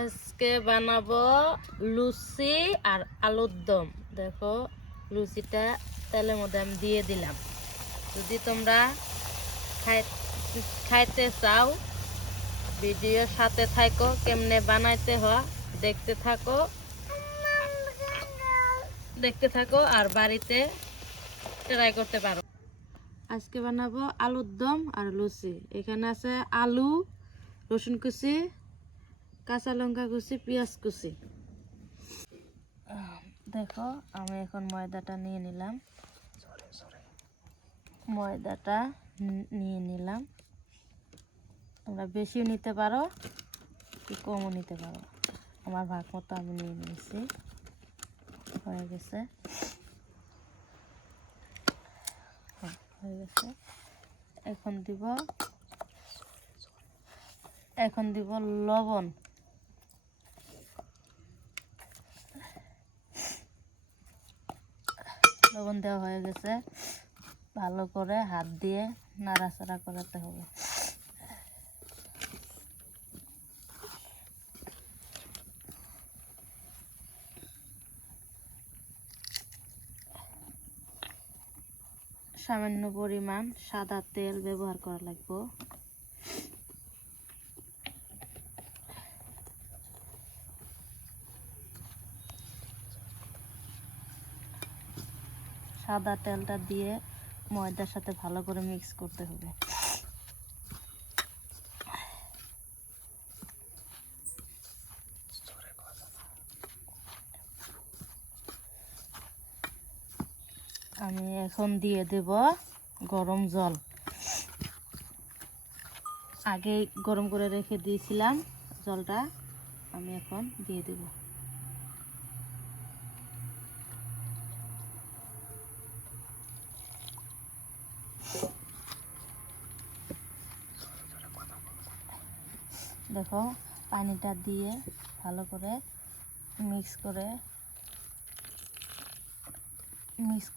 আজকে বানাবো লুচি আর আলুর দম। দেখো লুচিটা তেলের মধ্যে আমি দিয়ে দিলাম। যদি তোমরা খাইতে চাও ভিডিওর সাথে থাকো, কেমনে বানাইতে হয় দেখতে থাকো আর বাড়িতে ট্রাই করতে পারো। আজকে বানাবো আলুর দম আর লুচি। এখানে আছে আলু, রসুন কুচি, কাঁচা লঙ্কা কুচি, পেঁয়াজ কুচি। দেখো আমি এখন ময়দাটা নিয়ে নিলাম। ময়দাটা নিয়ে নিলাম। তোমরা বেশিও নিতে পারো কি কমও নিতে পারো। আমার ভাগ মতো আমি নিয়ে নিয়েছি, হয়ে গেছে। এখন দিব লবণ। লবণ দেওয়া হয়ে গেছে। ভালো করে হাত দিয়ে নাড়াচাড়া করাতে হবে। সামান্য পরিমাণ সাদা তেল ব্যবহার করা লাগবে। সাদা তেলটা দিয়ে ময়দার সাথে ভালো করে মিক্স করতে হবে। আমি এখন দিয়ে দেব গরম জল। আগে গরম করে রেখে দিয়েছিলাম জলটা, আমি এখন দিয়ে দেব। দেখো পানিটা দিয়ে ভালো করে মিক্স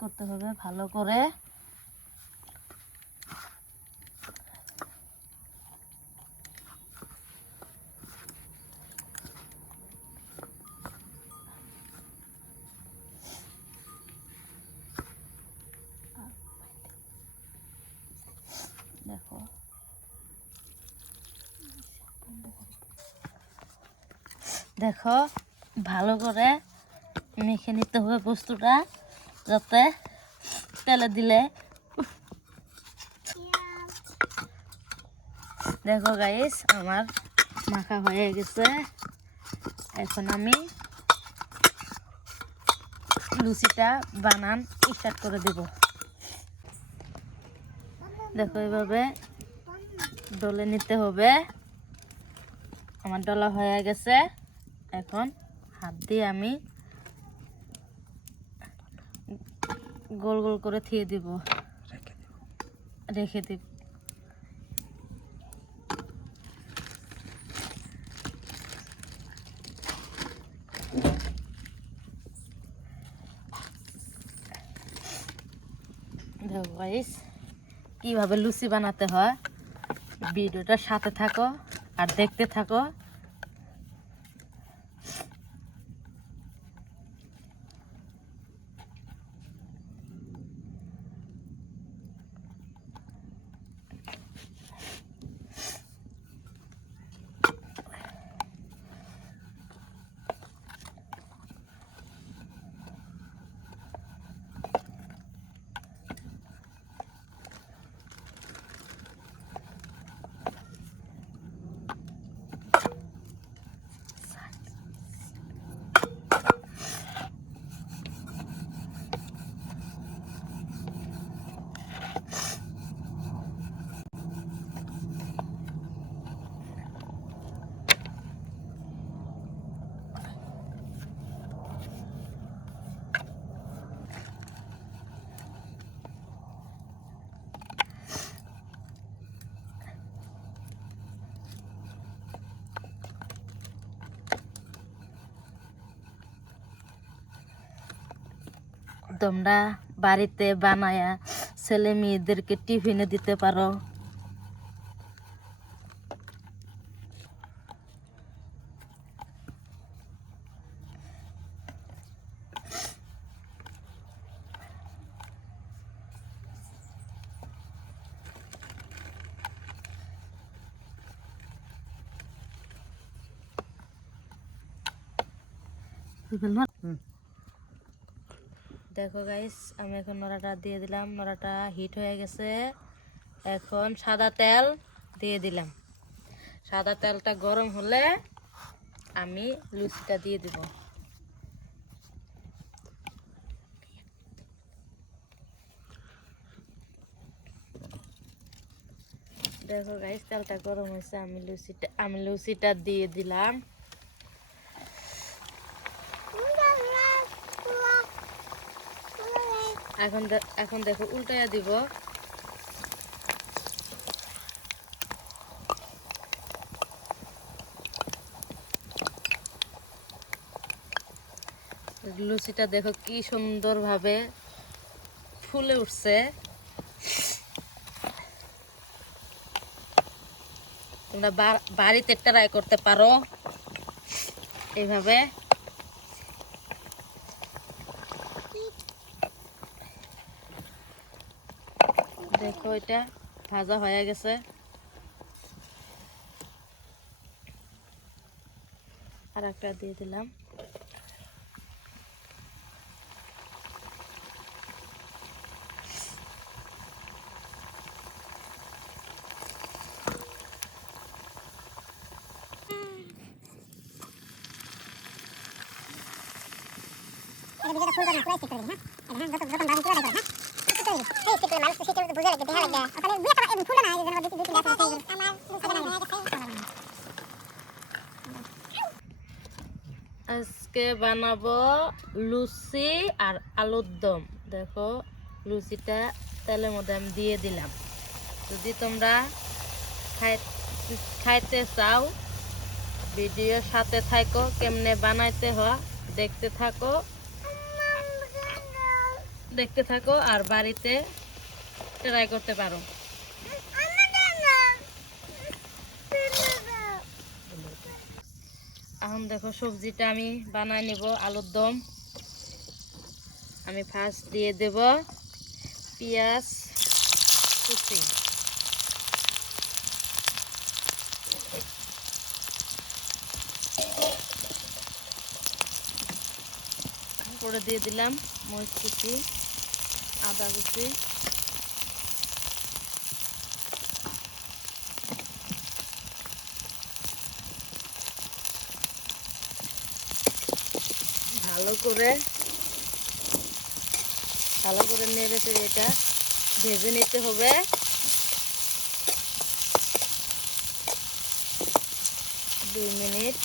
করতে হবে ভালো করে। দেখো ভালো করে মেখে নিতে হবে বস্তুটা, যাতে তেলে দিলে। দেখো গাইস আমার মাখা হয়ে গেছে। এখন আমি লুচিটা বানান স্টার্ট করে দেব। দেখো এভাবে ডলে নিতে হবে। আমার ডলা হয়ে গেছে। এখন হাত দিয়ে আমি গোল গোল করে থিয়ে দিব, রেখে দিব। দেখো গাইস কিভাবে লুচি বানাতে হয়, ভিডিওটার সাথে থাকো আর দেখতে থাকো। তোমরা বাড়িতে বানায়া ছেলে মেয়েদেরকে টিফিনে দিতে পারো। দেখো গাইস, আমি এখন নড়াটা দিয়ে দিলাম। নড়াটা হিট হয়ে গেছে। এখন সাদা তেল দিয়ে দিলাম। সাদা তেলটা গরম হলে আমি লুচিটা দিয়ে দিব। দেখো গাইস, তেলটা গরম হয়েছে। আমি লুচিটা দিয়ে দিলাম। এখন দেখো উল্টাইয়া দিব। লুচিটা দেখো কি সুন্দর ভাবে ফুলে উঠছে। তোমরা বাড়িতে ট্রাই করতে পারো এইভাবে। দেখো এটা ভাজা হয়ে গেছে। আর একটা দিয়ে দিলাম। আজকে বানাবো লুচি আর আলুর দম। দেখো লুচিটা তেলের মধ্যে আমি দিয়ে দিলাম। যদি তোমরা খাইতে চাও, ভিডিওর সাথে থাকো, কেমনে বানাইতে হয় দেখতে থাকো আর বাড়িতে ট্রাই করতে পারো। এখন দেখো সবজিটা আমি বানাই নিব। আলুর দম আমি ফার্স্ট দিয়ে দেব পেঁয়াজ কুচি। করে দিয়ে দিলাম মরিচ কুচি, আদা কুচি, ভালো করে নেড়ে চেড়ে এটা ভেজে নিতে হবে। দুই মিনিট।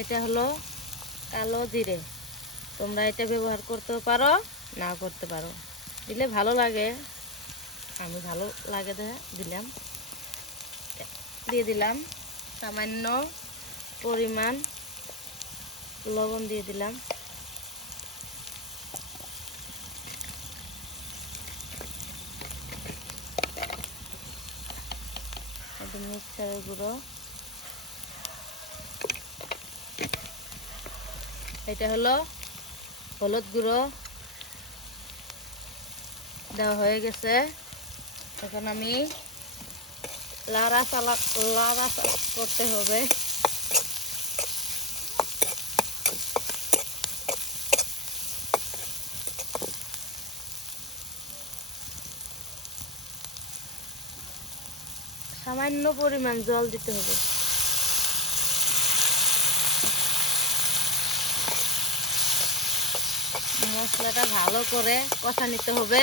এটা হলো কালো জিরে। তোমরা এটা ব্যবহার করতেও পারো, না করতে পারো, দিলে ভালো লাগে। আমি ভালো লাগে দিলাম। দিয়ে দিলাম সামান্য পরিমাণ লবণ দিয়ে দিলাম। মিক্সারের গুঁড়ো, এটা হলো হলুদ গুঁড়ো দেওয়া হয়ে গেছে। এখন আমি লাড়া করতে হবে। সামান্য পরিমাণ জল দিতে হবে। মশলাটা ভালো করে কষা নিতে হবে।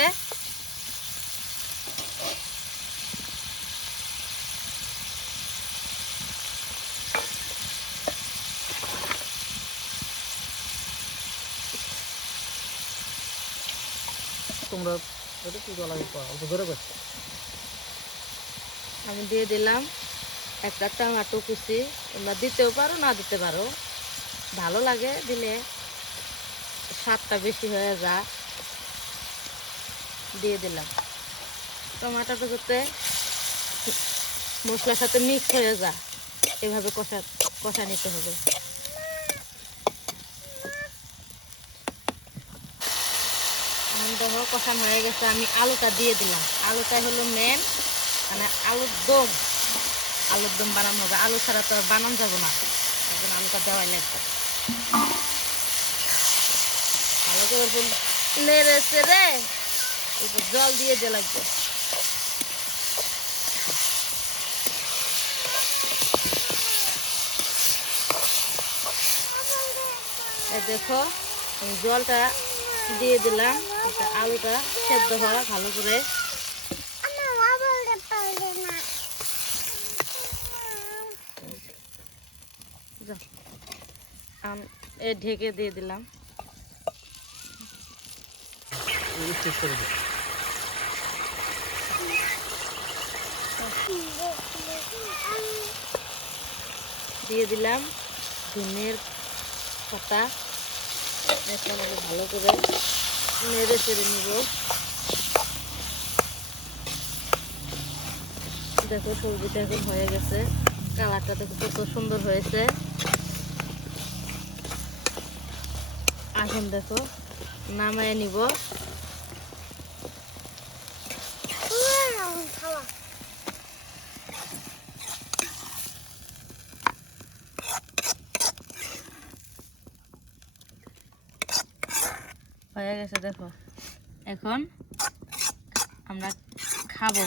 আমি দিয়ে দিলাম একটা টমেটো কুচি। তোমরা দিতেও পারো, না দিতে পারো, ভালো লাগে দিলে, স্বাদটা বেশি হয়ে যায়। দিয়ে দিলাম টমেটোটা যাতে মশলার সাথে মিক্স হয়ে যায়, এভাবে কষা নিতে হবে। দেখো কষানো হয়ে গেছে, আমি আলুটা দিয়ে দিলাম। আলুটাই হলো মেন, মানে আলুর দম বানানো হবে। আলু ছাড়া তো আর বানানো যাবো না, এখন আলুটা দেওয়াই লাগবে। ভালো করে নেড়ে চেড়ে একটু জল দিয়ে দিয়ে লাগবে। এই দেখো এই জলটা দিয়ে দিলাম, আলুটা সেদ্ধ হয় ভালো করে। ঢেকে দিয়ে দিলাম। দিয়ে দিলাম ধনের পাতা। এখন ভালো করে নেড়ে চেড়ে নিব। দেখো সবজিটা এখন হয়ে গেছে, কালারটা দেখো কত সুন্দর হয়েছে। এখন দেখো নামায় নিব। হয়ে গেছে দেখো, এখন আমরা খাবো।